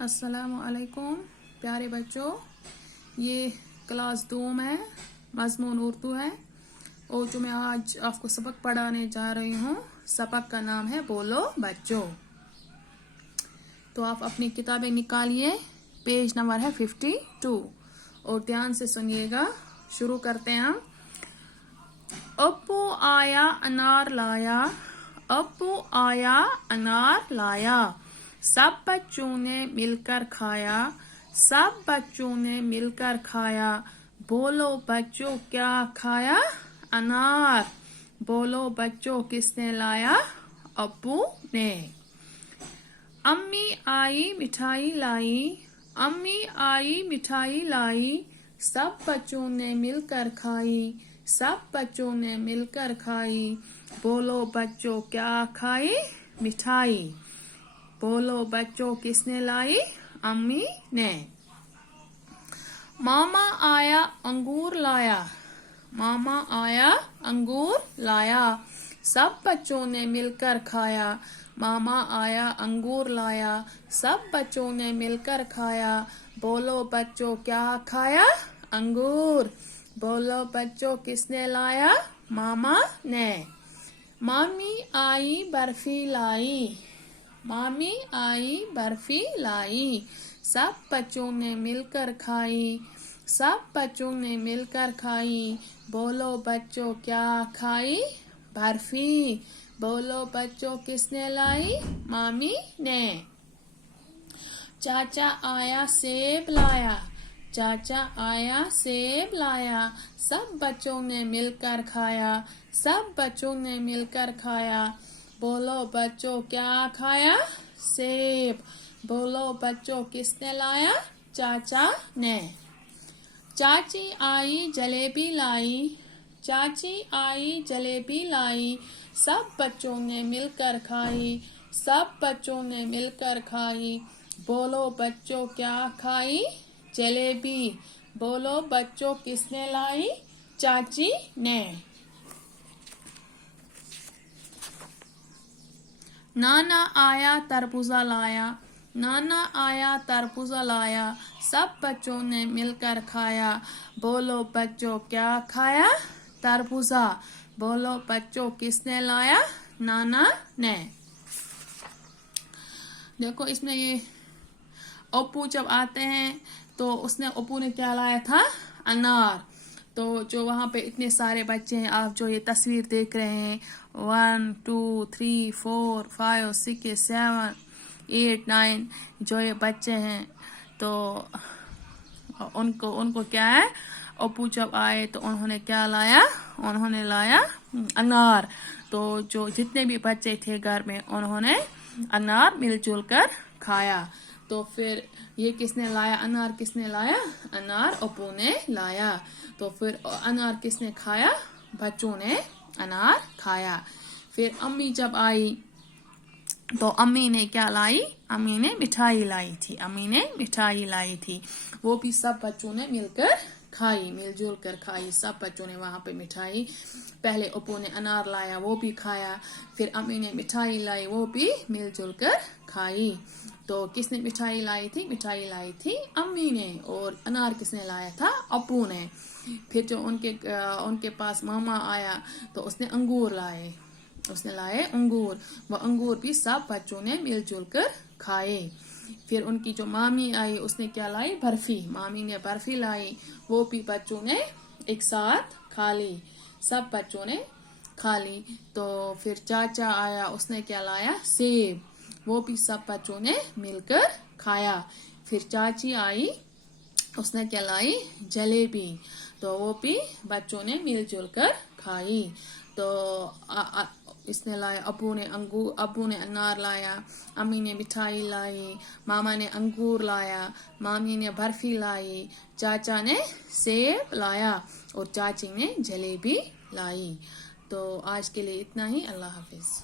السلام علیکم پیارے بچوں، یہ کلاس 2 میں مضمون اردو ہے اور جو میں آج آپ کو سبق پڑھانے جا رہی ہوں، سبق کا نام ہے بولو بچوں۔ تو آپ اپنی کتابیں نکالیے، پیج نمبر ہے 52 اور دھیان سے سنیے گا۔ شروع کرتے ہیں ہم۔ ابو آیا انار لایا، ابو آیا انار لایا، سب بچوں نے مل کر کھایا، سب بچوں نے مل کر کھایا، بولو بچوں کیا کھایا؟ انار۔ بولو بچوں کس نے لایا؟ ابو نے۔ امی آئی مٹھائی لائی، امی آئی مٹھائی لائی، سب بچوں نے مل کر کھائی، سب بچوں نے مل کر کھائی، بولو بچوں کیا کھائی؟ مٹھائی۔ بولو بچوں کس نے لائی؟ امی نے۔ ماما آیا انگور لایا، ماما آیا انگور لایا، سب بچوں نے مل کر کھایا، ماما آیا انگور لایا، سب بچوں نے مل کر کھایا، بولو بچوں کیا کھایا؟ انگور۔ بولو بچوں کس نے لایا؟ ماما نے۔ مامی آئی برفی لائی، مامی آئی برفی لائی، سب بچوں نے مل کر کھائی، سب بچوں نے مل کر کھائی، بولو بچوں کیا کھائی؟ برفی۔ بولو بچوں کس نے لائی؟ مامی نے۔ چاچا آیا سیب لایا، چاچا آیا سیب لایا، سب بچوں نے مل کر کھایا، سب بچوں نے مل کر کھایا، بولو بچوں کیا کھایا؟ سیب۔ بولو بچوں کس نے لایا؟ چاچا نے۔ چاچی آئی جلیبی لائی، چاچی آئی جلیبی لائی، سب بچوں نے مل کر کھائی، سب بچوں نے مل کر کھائی، بولو بچوں کیا کھائی؟ جلیبی۔ بولو بچوں کس نے لائی؟ چاچی نے۔ نانا آیا تربوزہ لایا، نانا آیا تربوزہ لایا، سب بچوں نے مل کر کھایا، بولو بچوں کیا کھایا؟ تربوزہ۔ بولو بچوں کس نے لایا؟ نانا نے۔ دیکھو اس میں یہ ابو جب آتے ہیں تو ابو نے کیا لایا تھا؟ انار۔ تو جو وہاں پہ اتنے سارے بچے ہیں، آپ جو یہ تصویر دیکھ رہے ہیں 1 2 3 4 5 6 7 8 9 جو یہ بچے ہیں، تو ان کو کیا ہے؟ ابو جب آئے تو انہوں نے کیا لایا؟ انہوں نے لایا انار۔ تو جو جتنے بھی بچے تھے گھر میں، انہوں نے انار مل جل کر کھایا۔ تو پھر یہ کس نے لایا؟ انار کس نے لایا؟ انار ابو نے لایا۔ تو پھر انار کس نے کھایا؟ بچوں نے انار کھایا۔ پھر امی جب آئی تو امی نے کیا لائی؟ امی نے مٹھائی لائی تھی، امی نے مٹھائی لائی تھی، وہ بھی سب بچوں نے مل کر کھائی، مل جل کر کھائی، سب بچوں نے وہاں پہ مٹھائی، پہلے ابو نے انار لایا وہ بھی کھایا، پھر امی نے مٹھائی لائی وہ بھی مل جل کر کھائی۔ تو کس نے مٹھائی لائی تھی؟ مٹھائی لائی تھی امی نے، اور انار کس نے لایا تھا؟ ابو نے۔ پھر جو ان کے پاس ماما آیا تو اس نے انگور لائے، اس نے لائے انگور، وہ انگور بھی سب بچوں نے مل جل کر کھائے۔ پھر ان کی جو مامی آئی اس نے کیا لائی؟ برفی۔ مامی نے برفی لائی، وہ بھی بچوں نے ایک ساتھ کھا لی، سب بچوں نے کھا لی۔ تو پھر چاچا آیا، اس نے کیا لایا؟ سیب، وہ بھی سب بچوں نے مل کر کھایا۔ پھر چاچی آئی، اس نے کیا لائی؟ جلیبی، تو وہ بھی بچوں نے مل جل کر کھائی۔ تو اس نے لایا، ابو نے انار لایا، امی نے مٹھائی لائی، ماما نے انگور لایا، مامی نے برفی لائی، چاچا نے سیب لایا اور چاچی نے جلیبی لائی۔ تو آج کے لیے اتنا ہی، اللہ حافظ۔